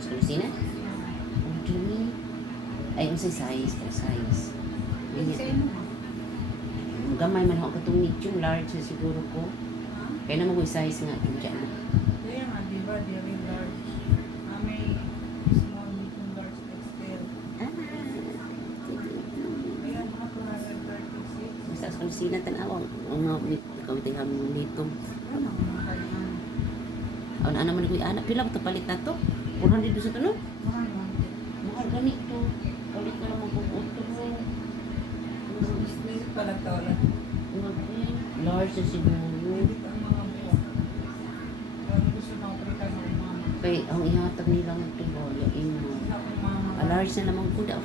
Sa kusina? Okay. Ay, ang size. Same. Gamay man ako katong medium, large na siguro ko. Kaya na mag-size nga kung dyan na. Kaya nga, di ba? Very large. May small, medium, large, XL. Kaya mga 236. Basta sa kusina tanawang. Ang mga kawiting hamon nito. Ano mga kailangan? Ano naman ko anak pila ba palit na to? 400 sa to no? Mahal lang. Mahal ganito. Palit na lang magpupunto mo. Business pala to. Large na siguro. Edit ang mga buwan. Kaya gusto na opera ng umama. Kaya ang ihatag nilang ito ba? Yung ino. Sa umama. Large na naman ko daw.